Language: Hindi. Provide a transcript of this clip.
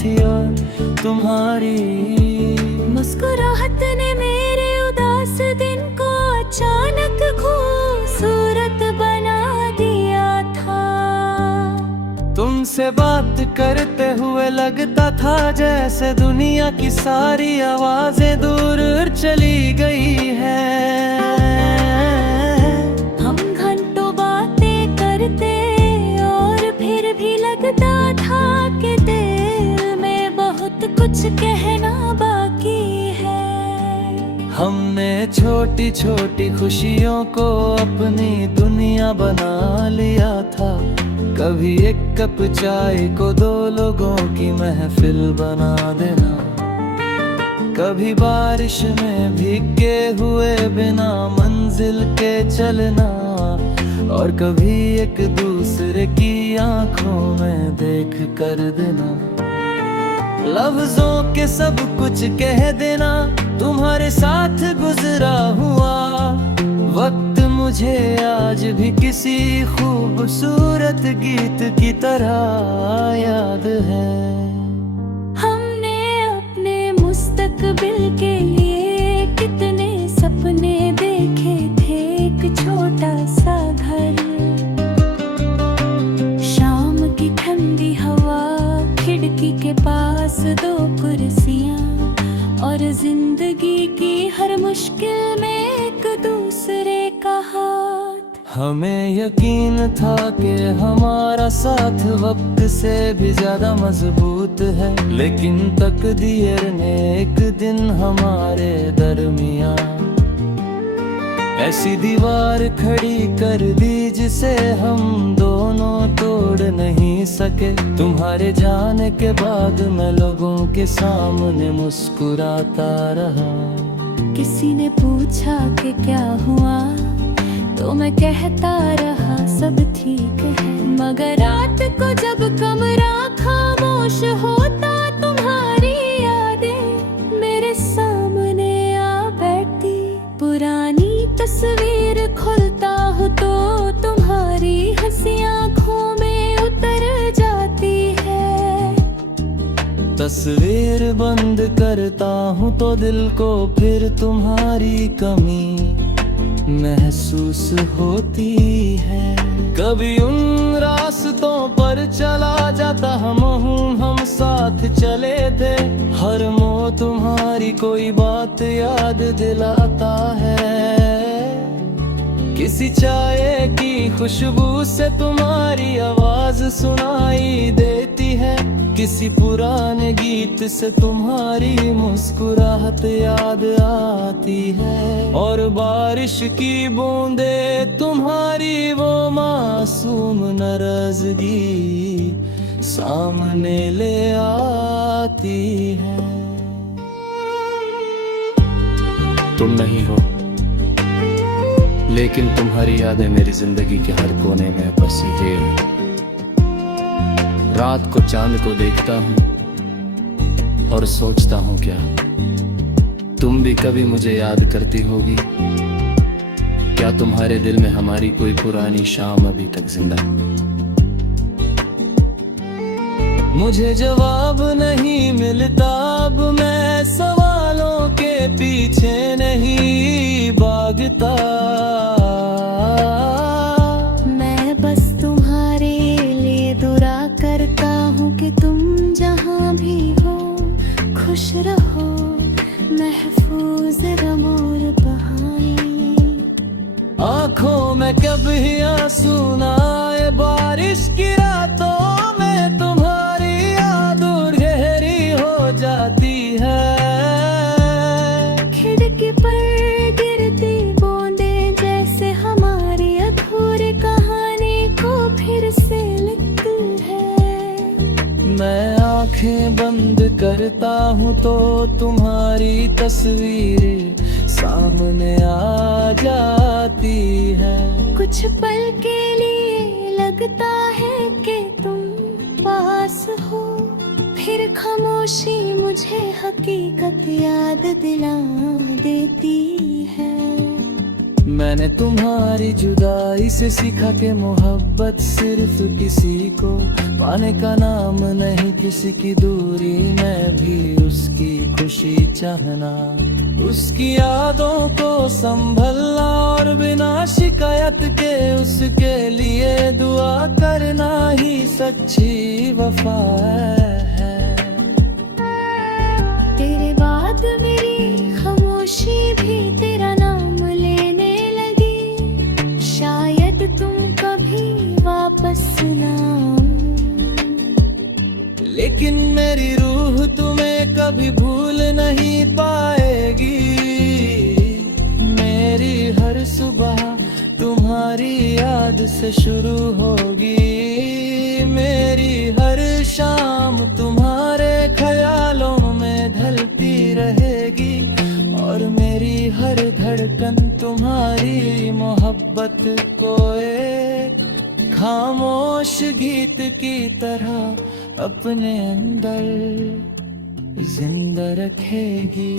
थी और तुम्हारी मुस्कुराहट ने मेरे उदास दिन को अचानक खूबसूरत बना दिया था। तुमसे बात करते हुए लगता था जैसे दुनिया की सारी आवाजें दूर चली गई है। हम घंटों बातें करते और फिर भी लगता था कि दिल में बहुत कुछ कहना बाकी है। हमने छोटी छोटी खुशियों को अपनी दुनिया बना लिया था। कभी एक कप चाय को दो लोगों की महफिल बना देना, कभी बारिश में भीगे हुए बिना मंजिल के चलना, और कभी एक दूसरे की आंखों में देख कर देना। लफ्जों के सब कुछ कह देना, तुम्हारे साथ गुजरा हुआ वक्त मुझे आज भी किसी खूबसूरत गीत की तरह याद है। हमने अपने मुस्तकबिल के लिए कितने सपने देखे थे। एक छोटा सा घर, शाम की ठंडी हवा, खिड़की के पास दो कुर्सियां, और जिंदगी की हर मुश्किल में एक दूसरे का हाथ। हमें यकीन था कि हमारा साथ वक्त से भी ज्यादा मजबूत है, लेकिन तकदीर ने एक दिन हमारे दरमियां ऐसी दीवार खड़ी कर दी जिसे हम दोनों तोड़ नहीं सके। तुम्हारे जाने के बाद मैं लोगों के सामने मुस्कुराता रहा। किसी ने पूछा कि क्या हुआ, तो मैं कहता रहा सब ठीक है। मगर रात को जब कमरा खामोश होता, तुम्हारी यादें मेरे सामने आ बैठती। पुरानी तस्वीर खुलता हूँ तो तुम्हारी हंसी आँखों में उतर जाती है। तस्वीर बंद करता हूँ तो दिल को फिर तुम्हारी कमी महसूस होती है। कभी उन रास्तों पर चला जाता हम साथ चले थे। हर मोड़ तुम्हारी कोई बात याद दिलाता है। किसी चाय की खुशबू से तुम्हारी आवाज सुनाई देती है, किसी पुराने गीत से तुम्हारी मुस्कुराहट याद आती है, और बारिश की बूंदे तुम्हारी वो मासूम नाराजगी सामने ले आती है। तुम नहीं हो, लेकिन तुम्हारी यादें मेरी जिंदगी के हर कोने में बसी है। रात को चांद को देखता हूँ और सोचता हूँ क्या तुम भी कभी मुझे याद करती होगी। क्या तुम्हारे दिल में हमारी कोई पुरानी शाम अभी तक जिंदा? मुझे जवाब नहीं मिलता, अब मैं सवालों के पीछे नहीं भागता। मैं बस तुम्हारे लिए दुआ करता हूँ कि तुम जहाँ भी हो खुश रहो, महफूज रमोर बहाएं। आँखों में कभी आंसू ना आए, बारिश की रातों में तुम्हारी याद गहरी हो जाती है। खिड़की पर गिरती बूंदें जैसे हमारी अधूरी कहानी को फिर से लिखती है। मैं आंखें बंद करता हूँ तो तुम्हारी तस्वीर सामने आ जाती है। कुछ पल के लिए लगता है कि तुम पास हो, फिर खामोशी मुझे हकीकत याद दिला देती है। मैंने तुम्हारी जुदाई से सीखा कि मोहब्बत सिर्फ किसी को पाने का नाम नहीं, किसी की दूरी में भी उसकी खुशी चाहना, उसकी यादों को संभलना और बिना शिकायत के उसके लिए दुआ करना ही सच्ची वफा है। तेरे बाद मेरी खामोशी भी तेरा नाम लेने लगी, शायद तुम कभी वापस ना आओ। लेकिन मेरी रूह तुम्हें कभी भूल नहीं पाएगी, मेरी हर सुबह तुम्हारी याद से शुरू होगी, मेरी हर शाम तुम्हारे ख्यालों में ढलती रहेगी, और मेरी हर धड़कन तुम्हारी मोहब्बत को एक खामोश गीत की तरह अपने अंदर जिंदा रखेगी।